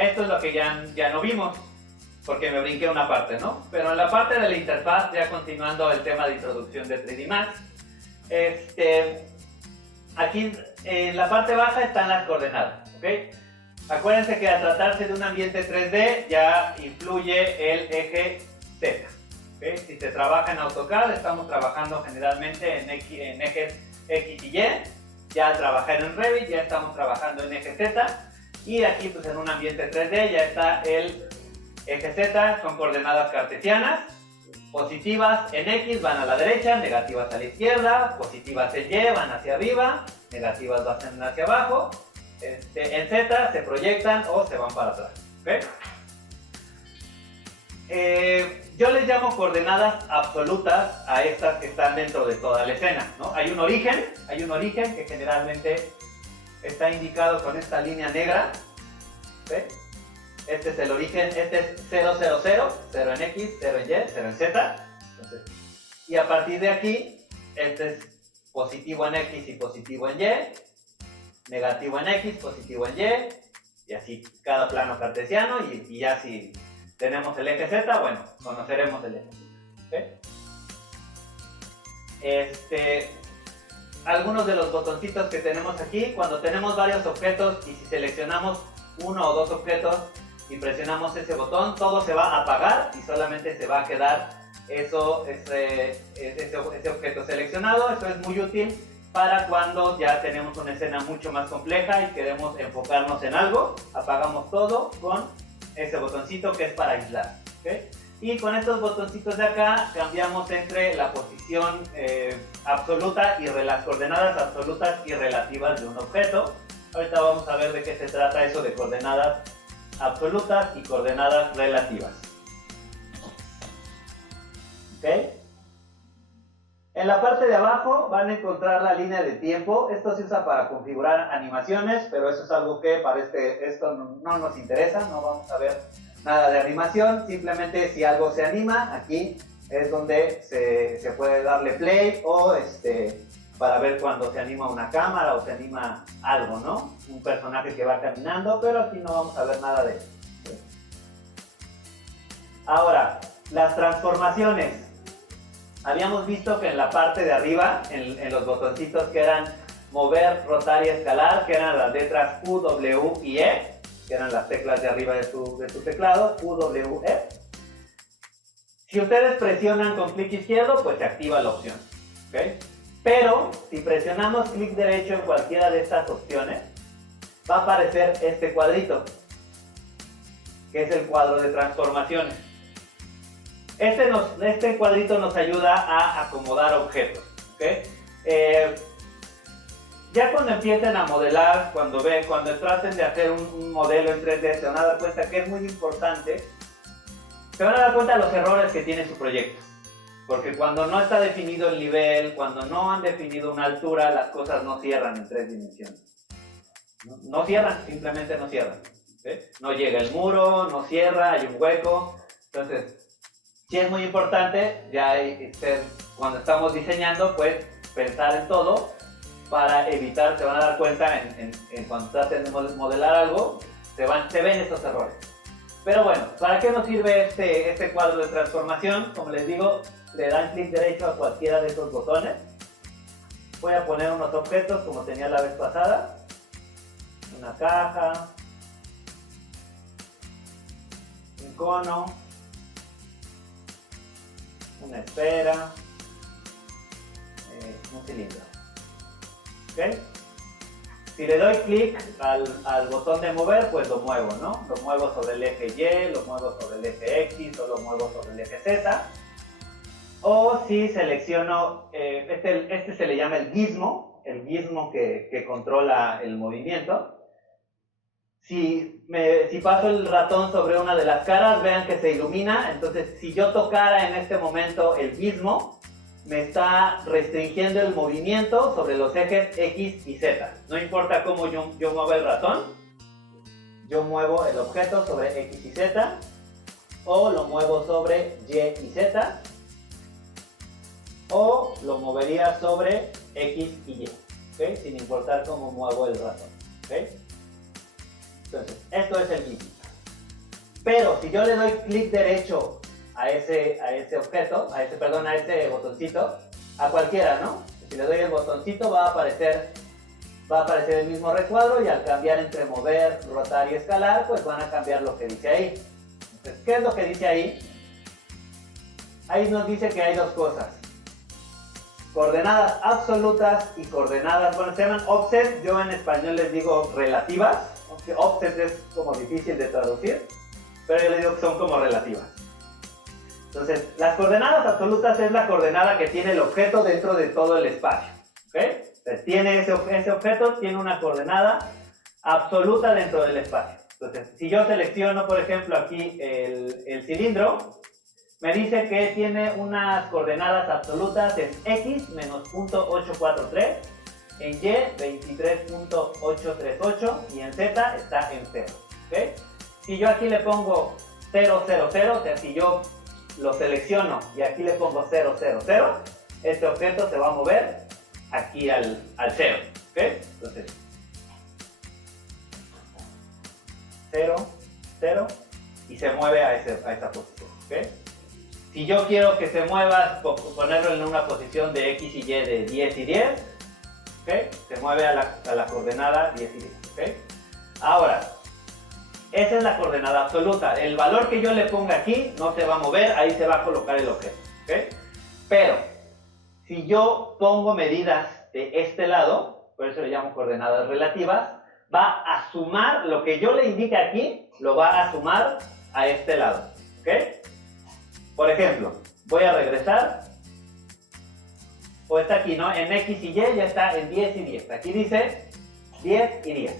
Esto es lo que ya no vimos, porque me brinqué una parte, ¿no? Pero en la parte de la interfaz, ya continuando el tema de introducción de 3D Max, aquí en la parte baja están las coordenadas, ¿ok? Acuérdense que al tratarse de un ambiente 3D ya influye el eje Z, ¿ok? Si se trabaja en AutoCAD, estamos trabajando generalmente en ejes X y Y. Ya al trabajar en Revit ya estamos trabajando en eje Z, y aquí pues en un ambiente 3D ya está el eje Z, son coordenadas cartesianas. Positivas en X van a la derecha, negativas a la izquierda, positivas en Y van hacia arriba, negativas van hacia abajo. En Z se proyectan o se van para atrás, ¿okay? Yo les llamo coordenadas absolutas a estas que están dentro de toda la escena, ¿no? Hay un origen que generalmente está indicado con esta línea negra, ¿okay? Este es el origen, este es 0, 0, 0, 0 en X, 0 en Y, 0 en Z. Entonces, y a partir de aquí, este es positivo en X y positivo en Y, negativo en X, positivo en Y, y así cada plano cartesiano, y ya si tenemos el eje Z, bueno, conoceremos el eje. ¿Okay? Algunos de los botoncitos que tenemos aquí, cuando tenemos varios objetos y si seleccionamos uno o dos objetos y presionamos ese botón, todo se va a apagar y solamente se va a quedar ese objeto seleccionado. Esto es muy útil para cuando ya tenemos una escena mucho más compleja y queremos enfocarnos en algo. Apagamos todo con ese botoncito que es para aislar, ¿okay? Y con estos botoncitos de acá cambiamos entre la posición absoluta y las coordenadas absolutas y relativas de un objeto. Ahorita vamos a ver de qué se trata eso de coordenadas absolutas y coordenadas relativas. ¿Okay? En la parte de abajo van a encontrar la línea de tiempo. Esto se usa para configurar animaciones, pero eso es algo que para esto no nos interesa, no vamos a ver nada de animación. Simplemente si algo se anima, aquí es donde se puede darle play o para ver cuando se anima una cámara o se anima algo, ¿no? Un personaje que va caminando, pero aquí no vamos a ver nada de eso. Ahora, las transformaciones. Habíamos visto que en la parte de arriba, en los botoncitos que eran mover, rotar y escalar, que eran las letras U, W y E, que eran las teclas de arriba de tu teclado, U, W, E. Si ustedes presionan con clic izquierdo, pues se activa la opción, ¿okay? Pero si presionamos clic derecho en cualquiera de estas opciones, va a aparecer este cuadrito, que es el cuadro de transformaciones. Este cuadrito nos ayuda a acomodar objetos, ¿okay? Ya cuando empiecen a modelar, cuando traten de hacer un modelo en 3D, se van a dar cuenta que es muy importante, se van a dar cuenta de los errores que tiene su proyecto. Porque cuando no está definido el nivel, cuando no han definido una altura, las cosas no cierran en 3 dimensiones. No cierran, simplemente no cierran, ¿okay? No llega el muro, no cierra, hay un hueco. Entonces, sí es muy importante, cuando estamos diseñando, pues pensar en todo para evitar, se van a dar cuenta cuando traten de modelar algo, se ven estos errores. Pero bueno, ¿para qué nos sirve este cuadro de transformación? Como les digo, le dan clic derecho a cualquiera de estos botones. Voy a poner unos objetos como tenía la vez pasada. Una caja, un cono, una esfera, un cilindro. ¿Okay? Si le doy clic al botón de mover, pues lo muevo, ¿no? Lo muevo sobre el eje Y, lo muevo sobre el eje X o lo muevo sobre el eje Z. O si selecciono, este se le llama el gizmo que controla el movimiento. Si paso el ratón sobre una de las caras, vean que se ilumina. Entonces, si yo tocara en este momento el gizmo, me está restringiendo el movimiento sobre los ejes X y Z. No importa cómo yo mueva el ratón, yo muevo el objeto sobre X y Z, o lo muevo sobre Y y Z, o lo movería sobre X y Y, ¿okay? Sin importar cómo muevo el ratón, ¿okay? Entonces, esto es el gizmo. Pero si yo le doy clic derecho a ese objeto, a ese botoncito, a cualquiera, ¿no? Si le doy el botoncito va a aparecer el mismo recuadro y al cambiar entre mover, rotar y escalar, pues van a cambiar lo que dice ahí. Entonces, ¿qué es lo que dice ahí? Ahí nos dice que hay dos cosas. Coordenadas absolutas y coordenadas, bueno, se llaman offset, yo en español les digo relativas, aunque offset es como difícil de traducir, pero yo les digo que son como relativas. Entonces, las coordenadas absolutas es la coordenada que tiene el objeto dentro de todo el espacio, ¿ok? Entonces, tiene ese objeto tiene una coordenada absoluta dentro del espacio. Entonces, si yo selecciono, por ejemplo, aquí el cilindro, me dice que tiene unas coordenadas absolutas en x menos 0.843, en y 23.838 y en z está en 0. ¿Okay? Si yo aquí le pongo 0, 0, 0, o sea, si yo lo selecciono y aquí le pongo 0, 0, 0, este objeto se va a mover aquí al 0. ¿Okay? Entonces, 0, 0 y se mueve a esa posición. ¿Okay? Si yo quiero que se mueva, ponerlo en una posición de x y y de 10 y 10, ¿okay? Se mueve a la coordenada 10 y 10. ¿Okay? Ahora, esa es la coordenada absoluta. El valor que yo le ponga aquí no se va a mover, ahí se va a colocar el objeto. ¿Okay? Pero, si yo pongo medidas de este lado, por eso le llamo coordenadas relativas, va a sumar lo que yo le indique aquí, lo va a sumar a este lado. ¿Okay? Por ejemplo, voy a regresar, o está aquí, ¿no? En x y y ya está en 10 y 10. Aquí dice 10 y 10.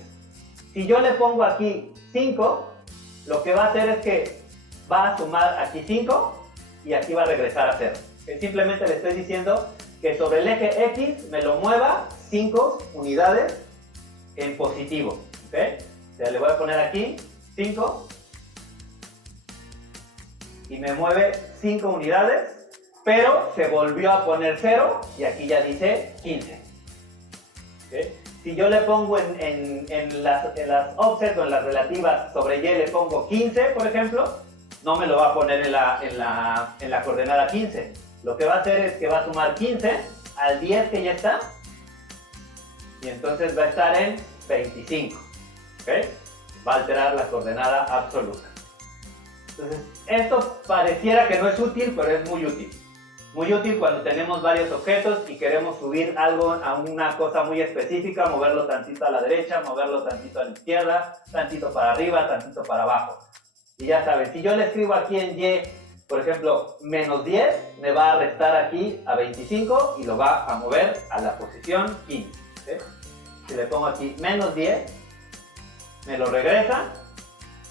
Si yo le pongo aquí 5, lo que va a hacer es que va a sumar aquí 5 y aquí va a regresar a 0. Simplemente le estoy diciendo que sobre el eje X me lo mueva 5 unidades en positivo. ¿Okay? O sea, le voy a poner aquí 5 y me mueve 5 unidades, pero se volvió a poner 0 y aquí ya dice 15. ¿Okay? Si yo le pongo en las offset o en las relativas sobre y le pongo 15, por ejemplo, no me lo va a poner en la coordenada 15. Lo que va a hacer es que va a sumar 15 al 10 que ya está y entonces va a estar en 25. ¿Okay? Va a alterar la coordenada absoluta. Entonces, esto pareciera que no es útil, pero es muy útil. Muy útil cuando tenemos varios objetos y queremos subir algo a una cosa muy específica, moverlo tantito a la derecha, moverlo tantito a la izquierda, tantito para arriba, tantito para abajo. Y ya saben, si yo le escribo aquí en y, por ejemplo, menos 10, me va a restar aquí a 25 y lo va a mover a la posición 15. ¿Okay? Si le pongo aquí menos 10, me lo regresa.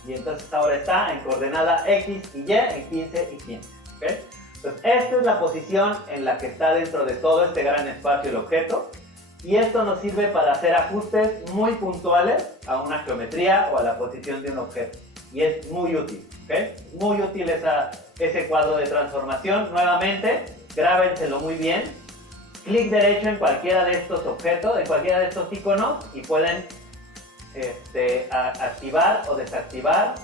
Y entonces ahora está en coordenada X y Y en 15 y 15. ¿Okay? Entonces esta es la posición en la que está dentro de todo este gran espacio el objeto. Y esto nos sirve para hacer ajustes muy puntuales a una geometría o a la posición de un objeto. Y es muy útil. ¿Okay? Muy útil ese cuadro de transformación. Nuevamente, grábenselo muy bien. Clic derecho en cualquiera de estos objetos, en cualquiera de estos iconos y pueden activar o desactivar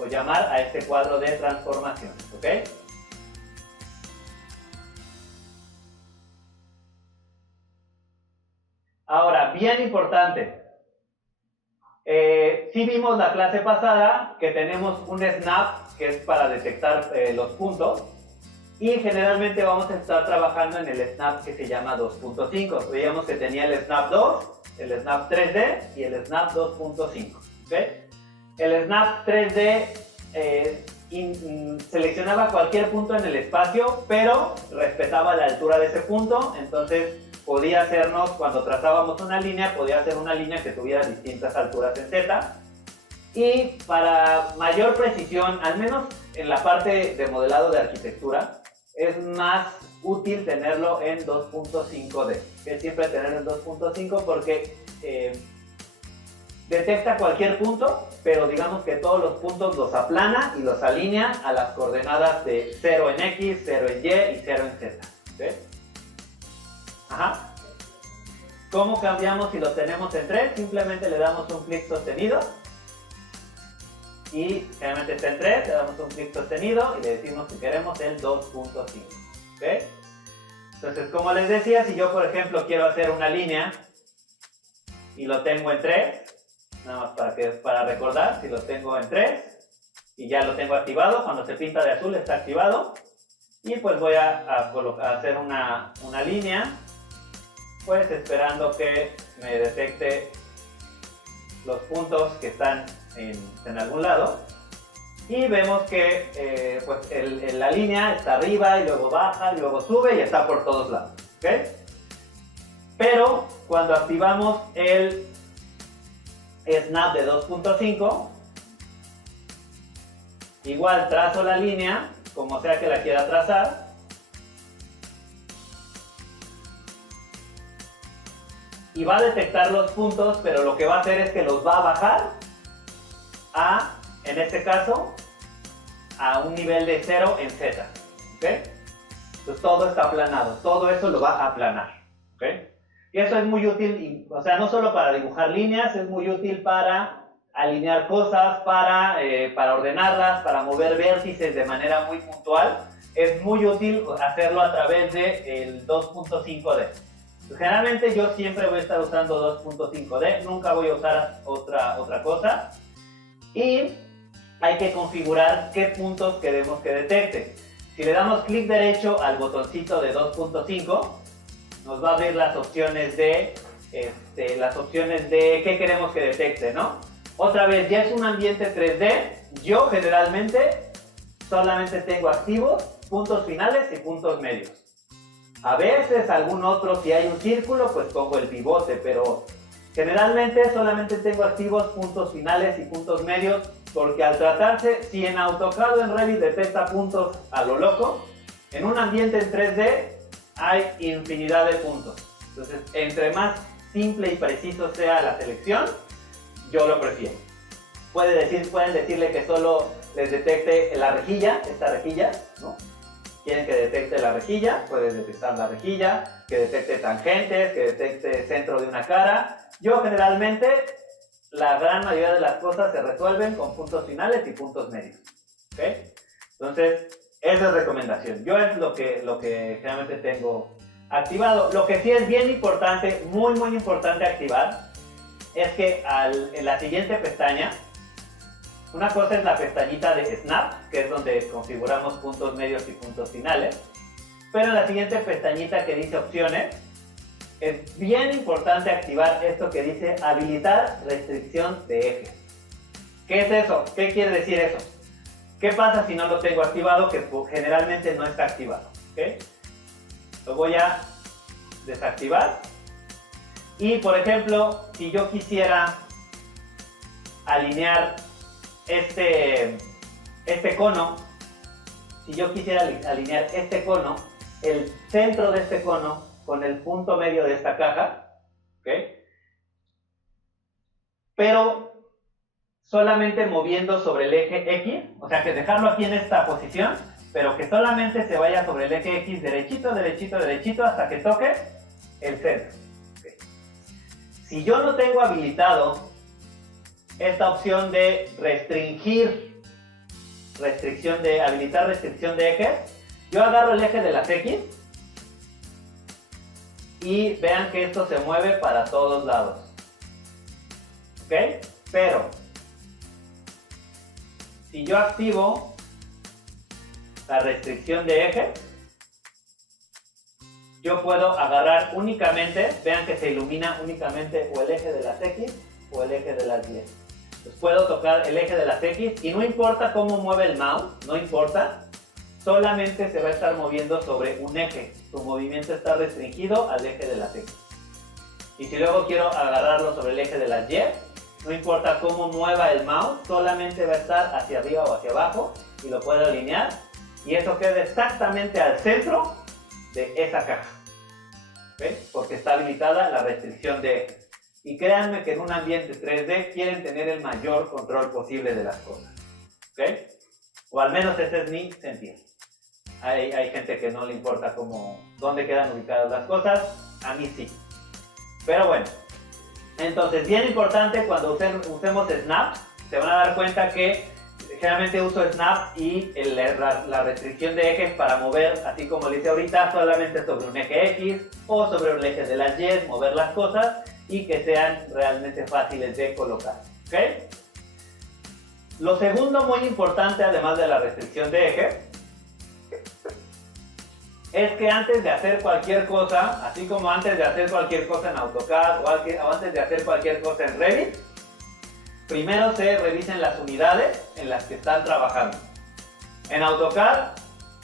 o llamar a este cuadro de transformación. ¿Ok? Ahora, bien importante. Sí vimos la clase pasada que tenemos un snap que es para detectar los puntos y generalmente vamos a estar trabajando en el snap que se llama 2.5. Veíamos que tenía el snap 2, el snap 3D y el snap 2.5. ¿Okay? El snap 3D seleccionaba cualquier punto en el espacio, pero respetaba la altura de ese punto, entonces podía hacernos, cuando trazábamos una línea, podía hacer una línea que tuviera distintas alturas en Z. Y para mayor precisión, al menos en la parte de modelado de arquitectura, es más útil tenerlo en 2.5D. Es siempre tenerlo en 2.5 porque detecta cualquier punto, pero digamos que todos los puntos los aplana y los alinea a las coordenadas de 0 en X, 0 en Y y 0 en Z. ¿Sí? Ajá. ¿Cómo cambiamos si los tenemos en 3? Simplemente le damos un clic sostenido y generalmente está en 3, le damos un clic sostenido y le decimos que queremos el 2.5. ¿Ok? Entonces, como les decía, si yo por ejemplo quiero hacer una línea y lo tengo en 3, nada más para recordar, si lo tengo en 3 y ya lo tengo activado, cuando se pinta de azul está activado, y pues voy a hacer una línea, pues esperando que me detecte los puntos que están en algún lado, y vemos que pues la línea está arriba y luego baja y luego sube y está por todos lados. ¿Okay? Pero cuando activamos el snap de 2.5, igual trazo la línea como sea que la quiera trazar, y va a detectar los puntos, pero lo que va a hacer es que los va a bajar a, en este caso, a un nivel de 0 en Z. ¿Okay? Entonces todo está aplanado, todo eso lo va a aplanar. ¿Okay? Y eso es muy útil, o sea, no solo para dibujar líneas, es muy útil para alinear cosas, para ordenarlas, para mover vértices de manera muy puntual. Es muy útil hacerlo a través del 2.5D. Generalmente yo siempre voy a estar usando 2.5D, nunca voy a usar otra cosa. Y hay que configurar qué puntos queremos que detecte. Si le damos clic derecho al botoncito de 2.5, nos va a abrir las opciones de qué queremos que detecte, ¿no? Otra vez, ya es un ambiente 3D. Yo generalmente solamente tengo activos puntos finales y puntos medios. A veces algún otro, si hay un círculo, pues pongo el pivote, pero generalmente solamente tengo activos puntos finales y puntos medios, porque al tratarse, si en AutoCAD o en Revit detecta puntos a lo loco, en un ambiente en 3D hay infinidad de puntos. Entonces, entre más simple y preciso sea la selección, yo lo prefiero. Pueden decirle que solo les detecte la rejilla, esta rejilla, ¿no? Quieren que detecte la rejilla, puedes detectar la rejilla, que detecte tangentes, que detecte centro de una cara. Yo generalmente, la gran mayoría de las cosas se resuelven con puntos finales y puntos medios. ¿Okay? Entonces, esa es recomendación. Yo es lo que generalmente tengo activado. Lo que sí es bien importante, muy importante activar, es que en la siguiente pestaña, una cosa es la pestañita de Snap, que es donde configuramos puntos medios y puntos finales, pero en la siguiente pestañita que dice opciones, es bien importante activar esto que dice habilitar restricción de ejes. ¿Qué es eso? ¿Qué quiere decir eso? ¿Qué pasa si no lo tengo activado? Que generalmente no está activado. ¿Okay? Lo voy a desactivar. Y por ejemplo, si yo quisiera alinear este cono, si yo quisiera alinear este cono, el centro de este cono con el punto medio de esta caja, ¿okay? Pero solamente moviendo sobre el eje X, o sea que dejarlo aquí en esta posición, pero que solamente se vaya sobre el eje X derechito, derechito, derechito hasta que toque el centro. ¿Okay? Si yo no tengo habilitado esta opción de habilitar restricción de ejes, yo agarro el eje de las X y vean que esto se mueve para todos lados. ¿Ok? Pero si yo activo la restricción de ejes, yo puedo agarrar únicamente, vean que se ilumina únicamente o el eje de las X o el eje de las Y. Pues puedo tocar el eje de las X y no importa cómo mueve el mouse, no importa, solamente se va a estar moviendo sobre un eje. Su movimiento está restringido al eje de las X. Y si luego quiero agarrarlo sobre el eje de las Y, no importa cómo mueva el mouse, solamente va a estar hacia arriba o hacia abajo y lo puedo alinear y eso queda exactamente al centro de esa caja. ¿Okay? Porque está habilitada la restricción de ejes. Y créanme que en un ambiente 3D quieren tener el mayor control posible de las cosas. ¿Okay? O al menos ese es mi sentir. Hay gente que no le importa dónde quedan ubicadas las cosas, a mí sí. Pero bueno, entonces bien importante cuando usemos Snap, se van a dar cuenta que generalmente uso Snap y la restricción de ejes para mover, así como le hice ahorita, solamente sobre un eje X o sobre un eje de las Y, mover las cosas y que sean realmente fáciles de colocar. ¿Okay? Lo segundo muy importante, además de la restricción de eje, es que antes de hacer cualquier cosa, así como antes de hacer cualquier cosa en AutoCAD o antes de hacer cualquier cosa en Revit, primero se revisen las unidades en las que están trabajando. En AutoCAD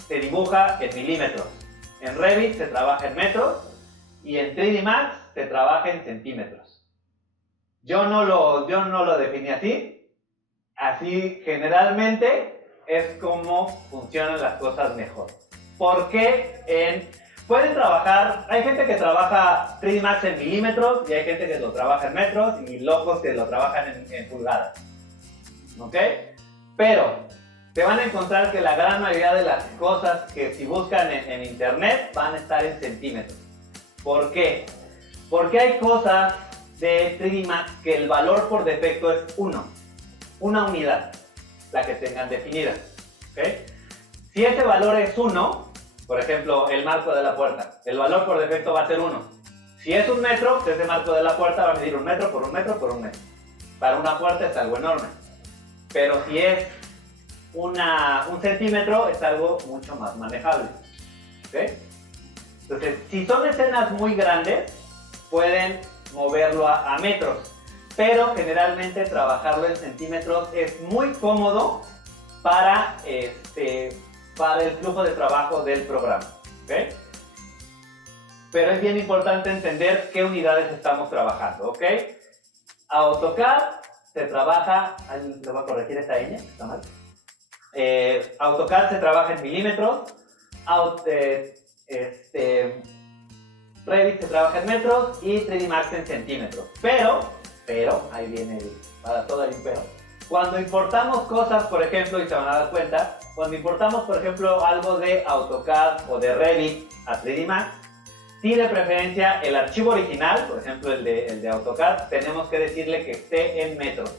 se dibuja en milímetros, en Revit se trabaja en metros y en 3D Max se trabaja en centímetros. Yo no lo definí así, así generalmente es como funcionan las cosas mejor. Porque pueden trabajar, hay gente que trabaja 3D Max en milímetros y hay gente que lo trabaja en metros y locos que lo trabajan en pulgadas. ¿Ok? Pero te van a encontrar que la gran mayoría de las cosas que si buscan en internet van a estar en centímetros. ¿Por qué? Porque hay cosas de 3D Max que el valor por defecto es 1. Una unidad, la que tengan definida. ¿Ok? Si ese valor es 1, por ejemplo, el marco de la puerta, el valor por defecto va a ser 1. Si es un metro, ese marco de la puerta va a medir 1 metro por 1 metro por 1 metro. Para una puerta es algo enorme. Pero si es un centímetro, es algo mucho más manejable. ¿Okay? Entonces, si son escenas muy grandes, pueden moverlo a metros. Pero generalmente trabajarlo en centímetros es muy cómodo para el flujo de trabajo del programa. ¿Okay? Pero es bien importante entender qué unidades estamos trabajando. ¿Ok? AutoCAD se trabaja, le voy a corregir esta ñ, está mal. AutoCAD se trabaja en milímetros, Revit se trabaja en metros y 3D Max en centímetros. Pero, ahí viene para todo el pero. Cuando importamos cosas, por ejemplo, y se van a dar cuenta, cuando importamos, por ejemplo, algo de AutoCAD o de Revit a 3D Max, sí, de preferencia, el archivo original, por ejemplo, el de AutoCAD, tenemos que decirle que esté en metros.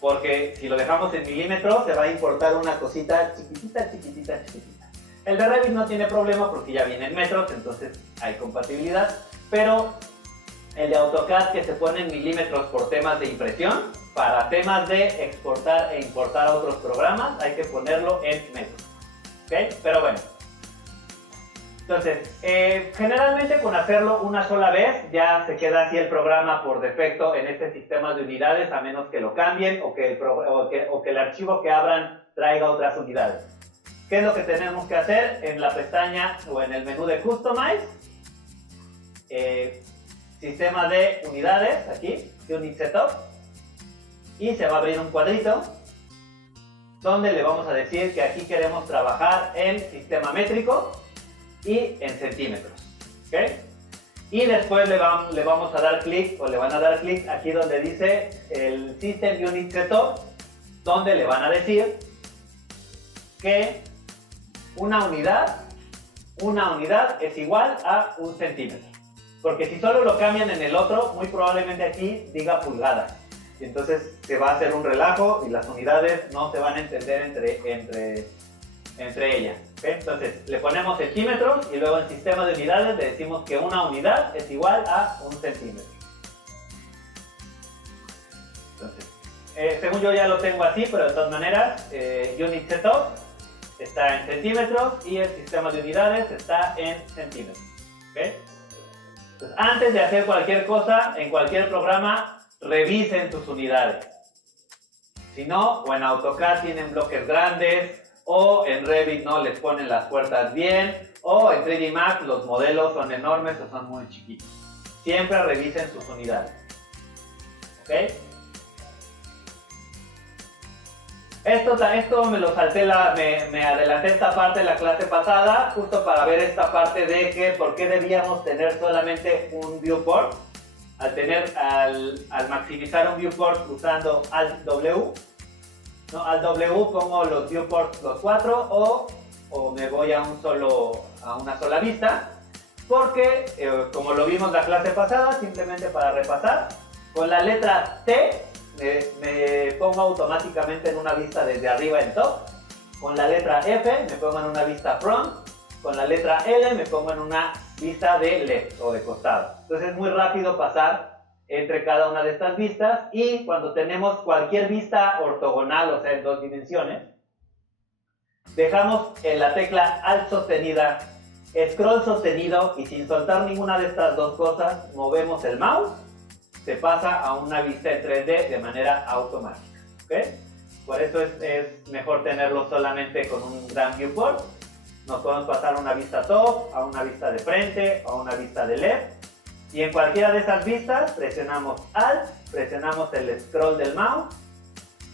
Porque si lo dejamos en milímetros, se va a importar una cosita chiquitita. El de Revit no tiene problema porque ya viene en metros, entonces hay compatibilidad. Pero el de AutoCAD que se pone en milímetros por temas de impresión, para temas de exportar e importar a otros programas, hay que ponerlo en metros. ¿Ok? Pero bueno. Entonces, generalmente con hacerlo una sola vez ya se queda así el programa por defecto en este sistema de unidades, a menos que lo cambien o que el archivo que abran traiga otras unidades. ¿Qué es lo que tenemos que hacer? En la pestaña o en el menú de Customize, sistema de unidades, aquí, Unit Setup, y se va a abrir un cuadrito donde le vamos a decir que aquí queremos trabajar en sistema métrico y en centímetros. ¿Okay? Y después le vamos a dar clic, o le van a dar clic aquí donde dice el System Unit Setup, donde le van a decir que una unidad es igual a 1 centímetro. Porque si solo lo cambian en el otro, muy probablemente aquí diga pulgadas. Y entonces se va a hacer un relajo y las unidades no se van a entender entre ellas. ¿Okay? Entonces le ponemos centímetros y luego en sistema de unidades le decimos que una unidad es igual a 1 centímetro. Entonces, según yo ya lo tengo así, pero de todas maneras, Unit Setup está en centímetros y el sistema de unidades está en centímetros. ¿Okay? Entonces, antes de hacer cualquier cosa en cualquier programa, revisen sus unidades. Si no, o en AutoCAD tienen bloques grandes, o en Revit no les ponen las puertas bien, o en 3D Max los modelos son enormes o son muy chiquitos. Siempre revisen sus unidades. ¿Ok? Esto me lo salté, me adelanté esta parte de la clase pasada, justo para ver esta parte de que por qué debíamos tener solamente un viewport. Al maximizar un viewport usando Alt-W, ¿no? Alt-W pongo los viewports los 4 o me voy a una sola vista, porque como lo vimos la clase pasada, simplemente para repasar, con la letra T me pongo automáticamente en una vista desde arriba en top. Con la letra F me pongo en una vista front. Con la letra L me pongo en una vista de left o de costado. Entonces es muy rápido pasar entre cada una de estas vistas, y cuando tenemos cualquier vista ortogonal, o sea en dos dimensiones, dejamos en la tecla Alt sostenida, Scroll sostenido, y sin soltar ninguna de estas dos cosas movemos el mouse, se pasa a una vista en 3D de manera automática. ¿Okay? Por eso es mejor tenerlo solamente con un gran viewport. Nos podemos pasar a una vista top, a una vista de frente, a una vista de left, y en cualquiera de esas vistas presionamos Alt, presionamos el scroll del mouse,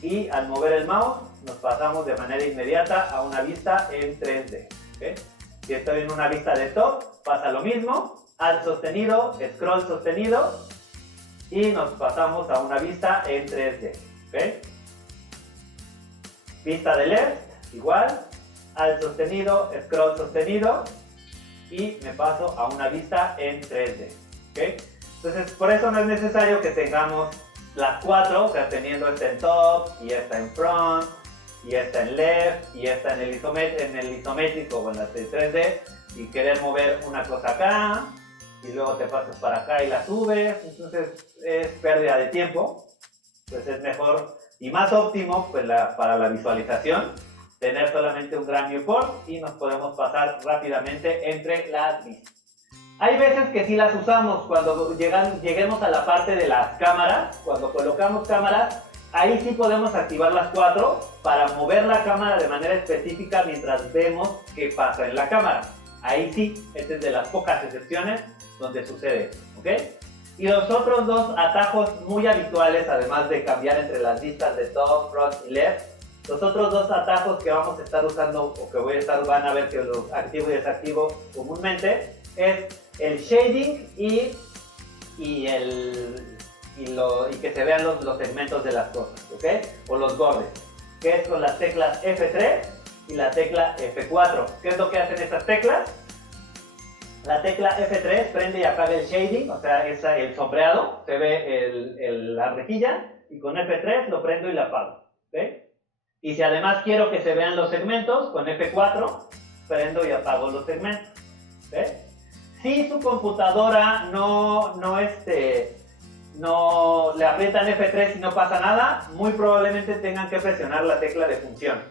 y al mover el mouse nos pasamos de manera inmediata a una vista en 3D. ¿Okay? Si estoy en una vista de top, pasa lo mismo, Alt sostenido, scroll sostenido, y nos pasamos a una vista en 3D. ¿Okay? Vista de left, igual, Alt sostenido, scroll sostenido, y me paso a una vista en 3D. ¿Okay? Entonces, por eso no es necesario que tengamos las cuatro, o sea, teniendo esta en top, y esta en front, y esta en left, y esta en el isométrico o en la de 3D, y querer mover una cosa acá, y luego te pasas para acá y la subes. Entonces es pérdida de tiempo. Entonces es mejor y más óptimo pues, para la visualización, tener solamente un gran viewport, y nos podemos pasar rápidamente entre las vistas. Hay veces que sí las usamos cuando lleguemos a la parte de las cámaras. Cuando colocamos cámaras, ahí sí podemos activar las cuatro para mover la cámara de manera específica mientras vemos qué pasa en la cámara. Ahí sí, esta es de las pocas excepciones donde sucede, ¿ok? Y los otros dos atajos muy habituales, además de cambiar entre las vistas de top, front y left, los otros dos atajos que vamos a estar usando, o que van a ver que los activo y desactivo comúnmente, es el shading y que se vean los segmentos de las cosas, ¿ok? O los bordes, que es con las teclas F3 y la tecla F4. ¿Qué es lo que hacen estas teclas? La tecla F3 prende y apaga el shading, o sea, el sombreado, se ve la rejilla, y con F3 lo prendo y lo apago, ¿ok? Y si además quiero que se vean los segmentos, con F4 prendo y apago los segmentos, ¿ok? Si su computadora no le aprietan F3 y no pasa nada, muy probablemente tengan que presionar la tecla de función,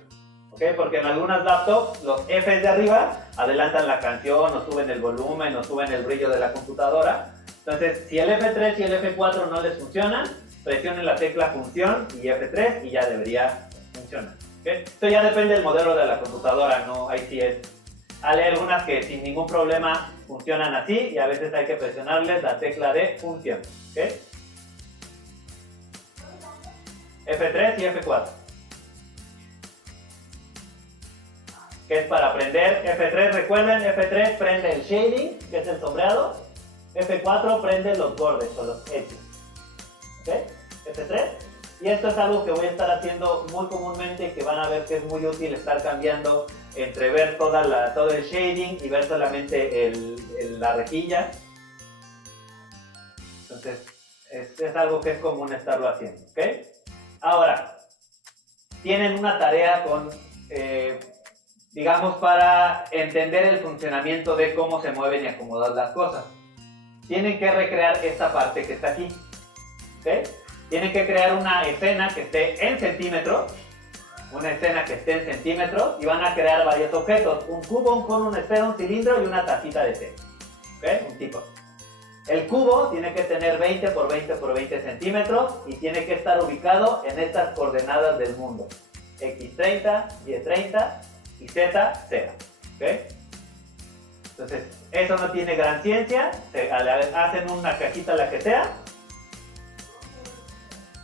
¿ok? Porque en algunas laptops los Fs de arriba adelantan la canción, o suben el volumen, o suben el brillo de la computadora. Entonces, si el F3 y el F4 no les funcionan, presionen la tecla función y F3 y ya debería funcionar, ¿ok? Esto ya depende del modelo de la computadora, ¿no? Ahí sí es. Hay algunas que sin ningún problema funcionan así, y a veces hay que presionarles la tecla de función, ¿ok? F3 y F4. Que es para prender. F3, recuerden, F3 prende el shading, que es el sombreado. F4 prende los bordes o los edges. ¿Ok? F3. Y esto es algo que voy a estar haciendo muy comúnmente, y que van a ver que es muy útil estar cambiando entre ver todo el shading y ver solamente la rejilla. Entonces, es algo que es común estarlo haciendo, ¿ok? Ahora, tienen una tarea digamos, para entender el funcionamiento de cómo se mueven y acomodan las cosas. Tienen que recrear esta parte que está aquí, ¿ok? Tienen que crear una escena que esté en centímetros, y van a crear varios objetos: un cubo, un cono, una esfera, un cilindro y una tacita de té, ¿ok? Un tipo. El cubo tiene que tener 20 por 20 por 20 centímetros y tiene que estar ubicado en estas coordenadas del mundo: X30, Y30 y Z0, ¿ok? Entonces, eso no tiene gran ciencia. Hacen una cajita, la que sea.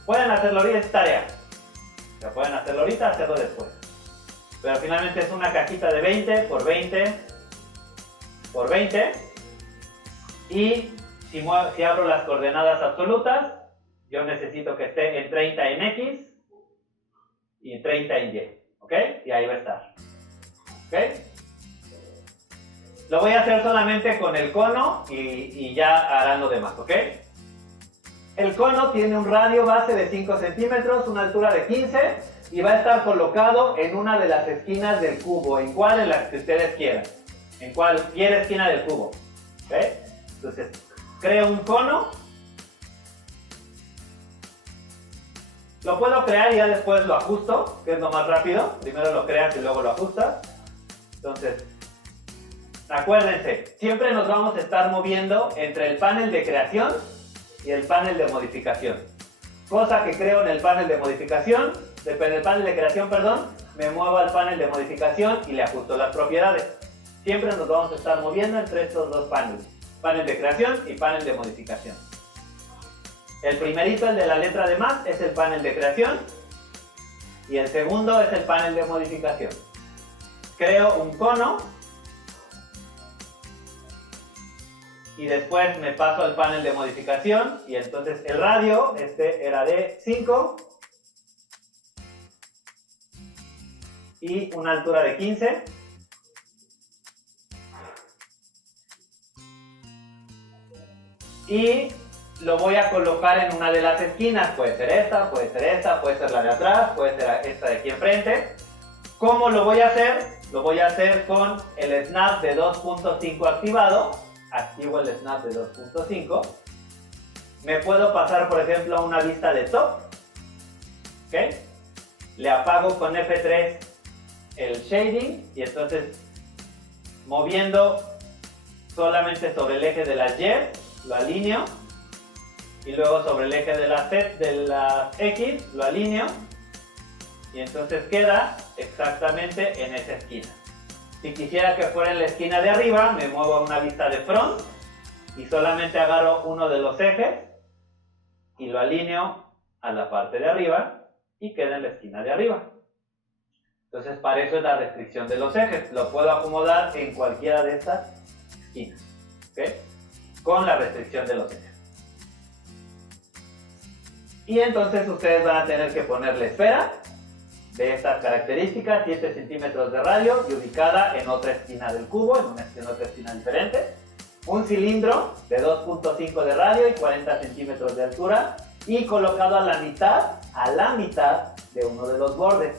Pueden hacerlo ahorita, es tarea. O sea, pueden hacerlo ahorita, hacerlo después. Pero finalmente es una cajita de 20 por 20 por 20. Y si abro las coordenadas absolutas, yo necesito que esté en 30 en X y en 30 en Y, ¿ok? Y ahí va a estar, ¿ok? Lo voy a hacer solamente con el cono y ya harán lo demás, ¿ok? El cono tiene un radio base de 5 centímetros, una altura de 15 y va a estar colocado en una de las esquinas del cubo. ¿En cuál? En la que ustedes quieran. En cualquier esquina del cubo. ¿Okay? Entonces, creo un cono. Lo puedo crear y ya después lo ajusto, que es lo más rápido. Primero lo creas y luego lo ajustas. Entonces, acuérdense, siempre nos vamos a estar moviendo entre el panel de creación y el panel de modificación. Cosa que creo en el panel de modificación, del panel de creación, perdón, me muevo al panel de modificación y le ajusto las propiedades. Siempre nos vamos a estar moviendo entre estos dos paneles, panel de creación y panel de modificación. El primerito, el de la letra de más, es el panel de creación y el segundo es el panel de modificación. Creo un cono y después me paso al panel de modificación y entonces el radio, este era de 5 y una altura de 15. Y lo voy a colocar en una de las esquinas, puede ser esta, puede ser esta, puede ser la de atrás, puede ser esta de aquí enfrente. ¿Cómo lo voy a hacer? Lo voy a hacer con el snap de 2.5 activado. Activo el snap de 2.5. Me puedo pasar, por ejemplo, a una vista de top. ¿Ok? Le apago con F3 el shading y entonces moviendo solamente sobre el eje de las Y, lo alineo. Y luego sobre el eje de la X, lo alineo. Y entonces queda exactamente en esa esquina. Si quisiera que fuera en la esquina de arriba, me muevo a una vista de front y solamente agarro uno de los ejes y lo alineo a la parte de arriba y queda en la esquina de arriba. Entonces, para eso es la restricción de los ejes. Lo puedo acomodar en cualquiera de estas esquinas, ¿ok? Con la restricción de los ejes. Y entonces ustedes van a tener que ponerle esfera de estas características, 7 centímetros de radio y ubicada en otra esquina del cubo, en otra esquina diferente. Un cilindro de 2.5 de radio y 40 centímetros de altura y colocado a la mitad de uno de los bordes.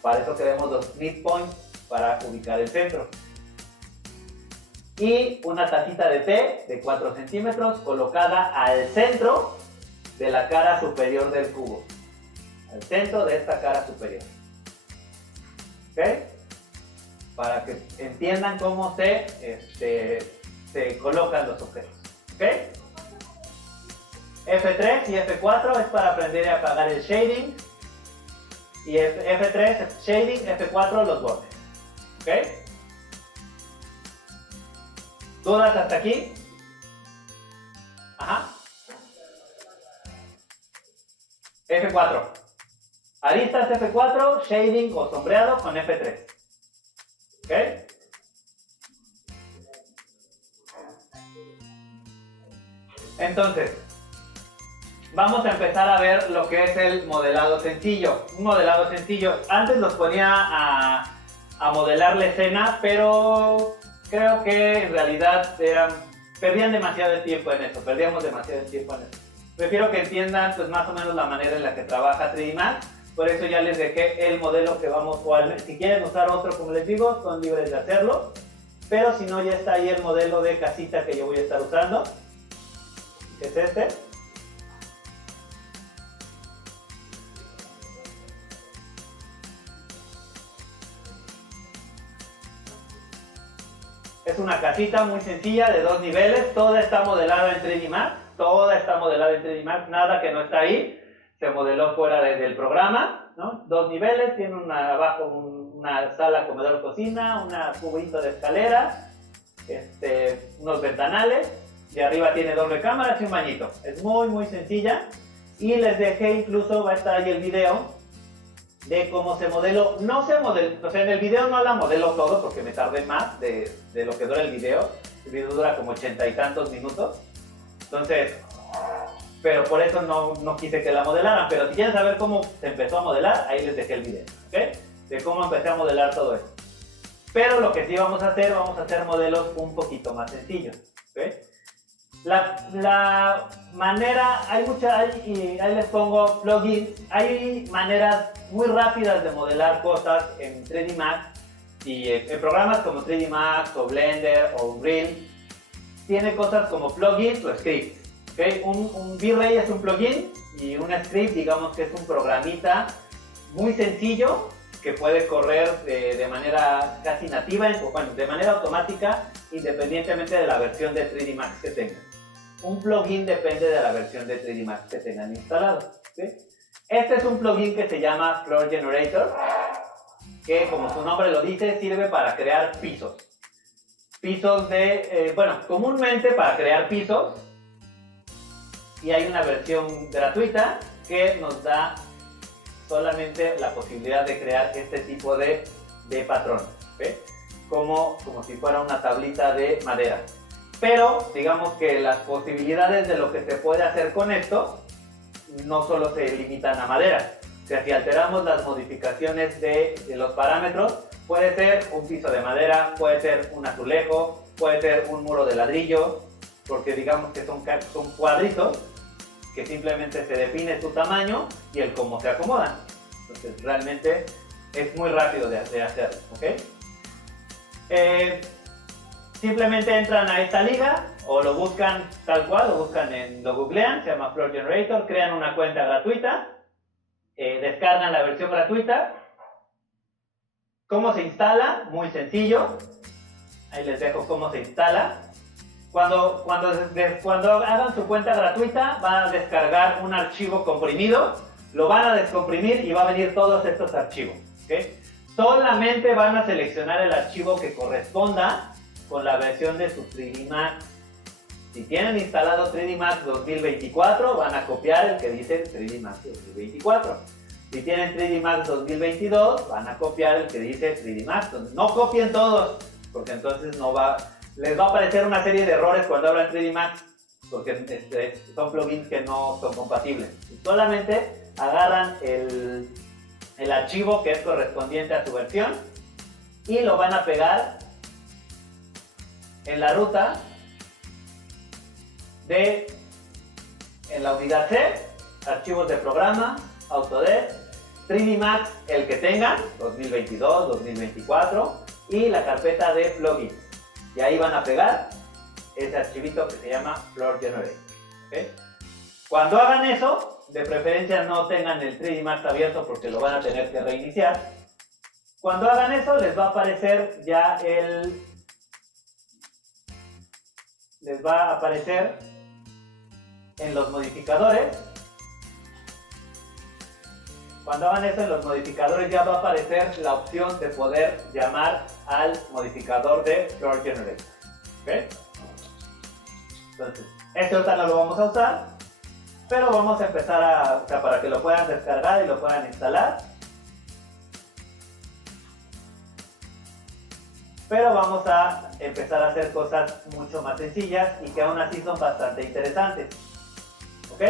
Para eso queremos los midpoints para ubicar el centro. Y una tacita de té de 4 centímetros colocada al centro de la cara superior del cubo. Al centro de esta cara superior. ¿Ok? Para que entiendan cómo se colocan los objetos. ¿Ok? F3 y F4 es para aprender a apagar el shading. Y F3 shading, F4 los bordes. ¿Ok? ¿Dudas hasta aquí? Ajá. F4. Aristas F4, shading o sombreado con F3. ¿Ok? Entonces, vamos a empezar a ver lo que es el modelado sencillo. Un modelado sencillo. Antes los ponía a modelar la escena, pero creo que en realidad perdían demasiado tiempo en eso. Perdíamos demasiado tiempo en eso. Prefiero que entiendan pues más o menos la manera en la que trabaja 3D Max. Por eso ya les dejé el modelo que vamos, si quieren usar otro, como les digo, son libres de hacerlo. Pero si no, ya está ahí el modelo de casita que yo voy a estar usando, que es este. Es una casita muy sencilla de 2 niveles, toda está modelada en 3D Max, toda está modelada en 3D Max, nada que no está ahí se modeló fuera del programa, ¿no? 2 niveles, tiene abajo una sala, comedor, cocina, un cubito de escalera, unos ventanales, y arriba tiene 2 recámaras y un bañito. Es muy muy sencilla, y les dejé incluso, va a estar ahí el video de cómo se modeló. No se modeló, o sea, en el video no la modelo todo porque me tardé más de lo que dura el video. El video dura como 80 y tantos minutos. Entonces, pero por eso no quise que la modelaran. Pero si quieren saber cómo se empezó a modelar, ahí les dejé el video, ¿ok? De cómo empecé a modelar todo esto. Pero lo que sí vamos a hacer modelos un poquito más sencillos, ¿ok? La manera, ahí les pongo plugins, hay maneras muy rápidas de modelar cosas en 3D Max y en programas como 3D Max o Blender o Unreal, tiene cosas como plugins o scripts. ¿Okay? Un V-Ray es un plugin y un script, digamos que es un programita muy sencillo que puede correr de manera casi nativa, bueno, de manera automática, independientemente de la versión de 3D Max que tengan. Un plugin depende de la versión de 3D Max que tengan instalado. ¿Sí? Este es un plugin que se llama Floor Generator, que como su nombre lo dice, sirve para crear pisos. Pisos bueno, comúnmente para crear pisos, y hay una versión gratuita que nos da solamente la posibilidad de crear este tipo de patrón, ¿sí? Como si fuera una tablita de madera. Pero digamos que las posibilidades de lo que se puede hacer con esto no solo se limitan a madera. O sea, si alteramos las modificaciones de los parámetros, puede ser un piso de madera, puede ser un azulejo, puede ser un muro de ladrillo, porque digamos que son cuadritos que simplemente se define su tamaño y el cómo se acomodan. Entonces realmente es muy rápido de hacerlo, ¿ok? Simplemente entran a esta liga o lo buscan tal cual, lo googlean, se llama Floor Generator, crean una cuenta gratuita, descargan la versión gratuita. ¿Cómo se instala? Muy sencillo. Ahí les dejo cómo se instala. Cuando hagan su cuenta gratuita, van a descargar un archivo comprimido, lo van a descomprimir y va a venir todos estos archivos, ¿okay? Solamente van a seleccionar el archivo que corresponda con la versión de su 3D Max. Si tienen instalado 3D Max 2024, van a copiar el que dice 3D Max 2024. Si tienen 3D Max 2022, van a copiar el que dice 3D Max. No copien todos, porque entonces les va a aparecer una serie de errores cuando abran 3D Max, porque son plugins que no son compatibles. Solamente agarran el archivo que es correspondiente a su versión y lo van a pegar en la ruta en la unidad C, archivos de programa, Autodesk, 3D Max, el que tengan, 2022, 2024, y la carpeta de plugins. Y ahí van a pegar ese archivito que se llama Floor Generator. ¿Okay? Cuando hagan eso, de preferencia no tengan el 3D Max abierto porque lo van a tener que reiniciar. Cuando hagan eso, les va a aparecer ya les va a aparecer en los modificadores. Cuando hagan eso en los modificadores ya va a aparecer la opción de poder llamar al modificador de Floor Generator. ¿Okay? Entonces, este ahorita no lo vamos a usar, pero vamos a empezar para que lo puedan descargar y lo puedan instalar. Pero vamos a empezar a hacer cosas mucho más sencillas y que aún así son bastante interesantes. ¿Ok?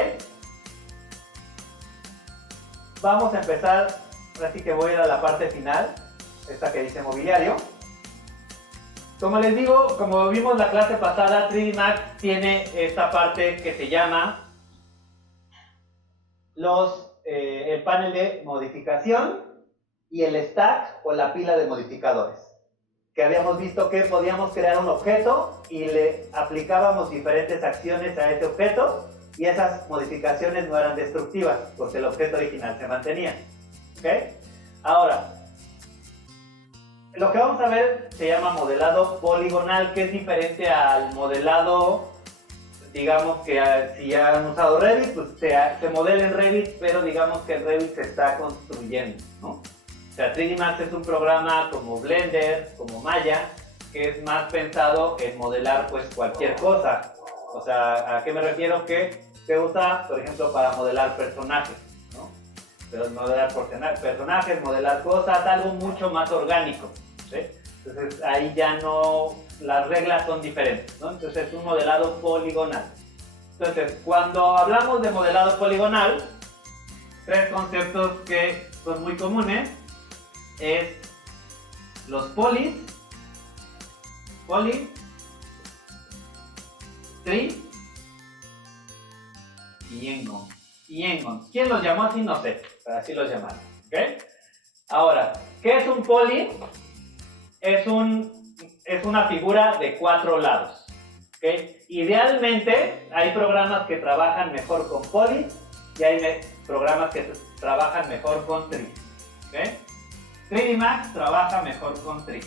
Vamos a empezar, así que voy a ir a la parte final, esta que dice mobiliario. Como les digo, como vimos la clase pasada, 3D Max tiene esta parte que se llama el panel de modificación y el stack o la pila de modificadores. Que habíamos visto que podíamos crear un objeto y le aplicábamos diferentes acciones a ese objeto y esas modificaciones no eran destructivas porque el objeto original se mantenía. ¿Okay? Ahora, lo que vamos a ver se llama modelado poligonal, que es diferente al modelado, digamos que si ya han usado Revit, pues se modela en Revit, pero digamos que el Revit se está construyendo, ¿no? O sea, 3D Max es un programa como Blender, como Maya, que es más pensado en modelar pues cualquier cosa. O sea, ¿a qué me refiero? Que se usa, por ejemplo, para modelar personajes, ¿no? Pero modelar personajes, modelar cosas, algo mucho más orgánico, ¿sí? Entonces ahí ya no, las reglas son diferentes, ¿no? Entonces es un modelado poligonal. Entonces, cuando hablamos de modelado poligonal, tres conceptos que son muy comunes es los poly, tree y n-gons. ¿Quién los llamó así? No sé, pero así los llamaron. ¿Okay? Ahora, ¿qué es un poly? Es una figura de 4 lados. ¿Okay? Idealmente, hay programas que trabajan mejor con poly y hay programas que trabajan mejor con trees. ¿Okay? 3D Max trabaja mejor con trees.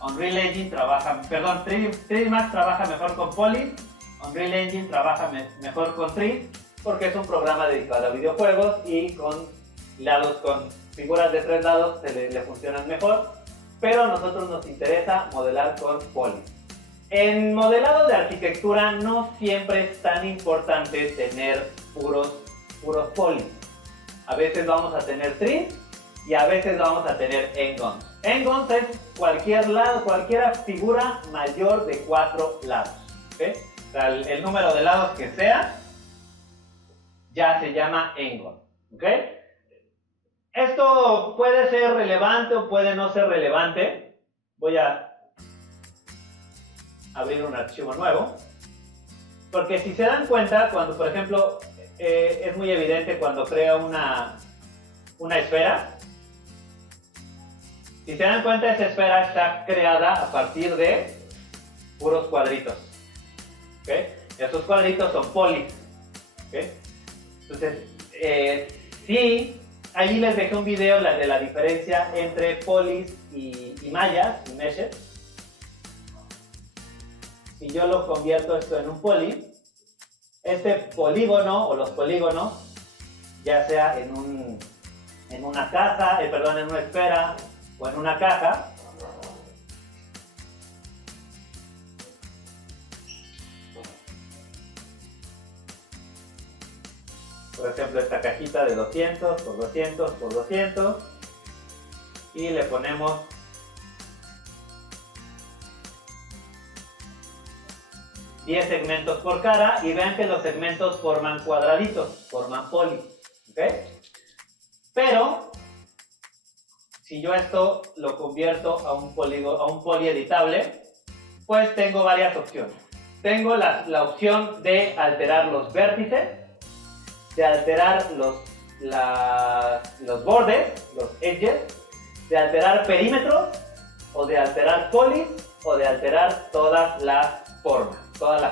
Unreal Engine 3D Max trabaja mejor con poly. Unreal Engine trabaja mejor con trees porque es un programa dedicado a videojuegos y con figuras de 3 lados le funcionan mejor, pero a nosotros nos interesa modelar con poly. En modelado de arquitectura no siempre es tan importante tener puros poly. A veces vamos a tener trees y a veces vamos a tener n-gons. N-gons es cualquier figura mayor de 4 lados. ¿Okay? O sea, el número de lados que sea ya se llama n-gon. ¿Okay? Esto puede ser relevante o puede no ser relevante. Voy a abrir un archivo nuevo. Porque si se dan cuenta, cuando por ejemplo es muy evidente cuando creo una esfera. Si se dan cuenta, esa esfera está creada a partir de puros cuadritos. ¿Okay? Esos cuadritos son polis. ¿Okay? Entonces, sí, ahí les dejé un video de la diferencia entre polis y mallas, y meshes. Si yo lo convierto esto en un poly, este polígono o los polígonos, ya sea en una caja, en una esfera o en una caja, por ejemplo esta cajita de 200 por 200 por 200 y le ponemos $10 segmentos por cara y vean que los segmentos forman cuadraditos, forman poly. ¿Okay? Pero si yo esto lo convierto a un poly editable, pues tengo varias opciones. Tengo la opción de alterar los vértices, de alterar los bordes, los edges, de alterar perímetros, o de alterar polis, o de alterar toda la